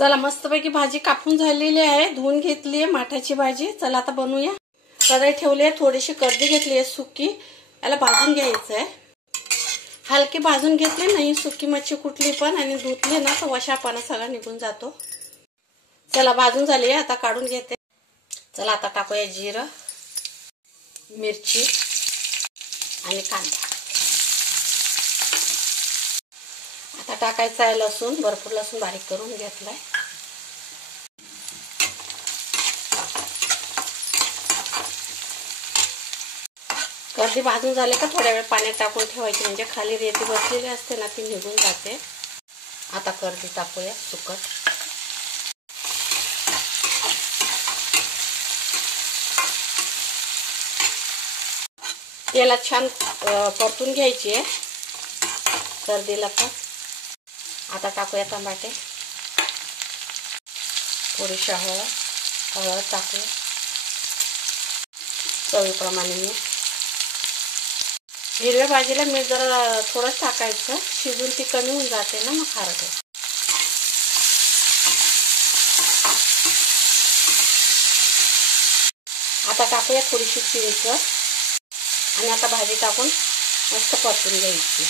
चला मस्तपैकी भाजी कापून झालेली आहे, धुवून घेतली आहे माठाची भाजी। चला आता बनवूया। कढई ठेवली आहे, थोडीशी कर्दी घेतली आहे सुकी, याला भाजून घ्यायचं आहे। हलकी भाजून घेतली नाही सुकी मच्छी कुठली पण, आणि धुतली ना तर वशापणा सगळा निघून जातो। चला भाजून झाली आहे, आता काढून घेते। चला आता टाकूया जिरं, मिरची आणि कांदा। आता टाकायचा आहे लसूण, भरपूर लसूण बारीक करून घेतलाय। कर्दी भाजून झाले का थोड्या वेळ पाण्यात टाकून ठेवायची, म्हणजे खाली रेती बसलेली असते ना ती निघून जाते। आता कर्दी टाकूया सुकट। याला छान परतून घ्यायची आहे कर्दीला पण। आता टाकूया टमाटे, थोडीशी हळद टाकूया, चवीप्रमाणे मीठ। हिरव्या भाजीला मीठ जरा थोडंच टाकायचं, शिजून ती कमी होऊन जाते ना मग खारट। आता टाकूया थोडीशी चिंच, आणि आता भाजी टाकून मस्त परतून घ्यायची।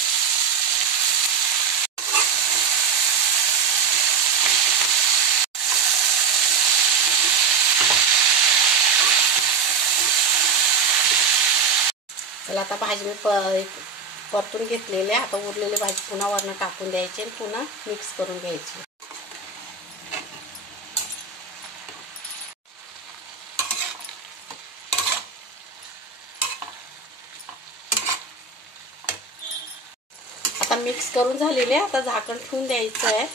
चला आता भाजी मी परतून घेतलेली आहे। आता उरलेली भाजी पुन्हा वरनं टाकून द्यायची आणि पुन्हा मिक्स करून घ्यायची। आता मिक्स करून झालेले, आता झाकण ठेवून द्यायचं आहे।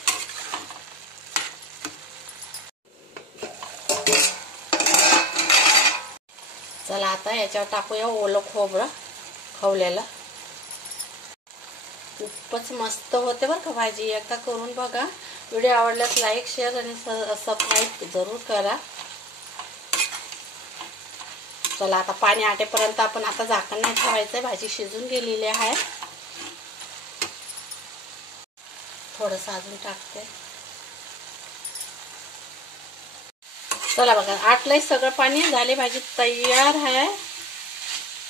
चला आता याच्यावर टाकूया ओलं खोबरं खवलेलं। खूपच मस्त होते बरं का भाजी, एकदा करून बघा। व्हिडिओ आवडल्यास लाईक, शेअर आणि सबस्क्राईब जरूर करा। चला आता पाणी आटेपर्यंत आपण आता झाकण नाही ठेवायचंय, भाजी शिजून गेलेली आहे। थोडंसं अजून टाकते। चला बघा आटलंय सगळं पाणी, झाली भाजी तयार आहे।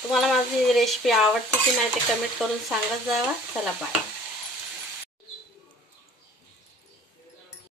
तुम्हाला माझी रेसिपी आवडते की नाही ते कमेंट करून सांगत जावा। चला बाय।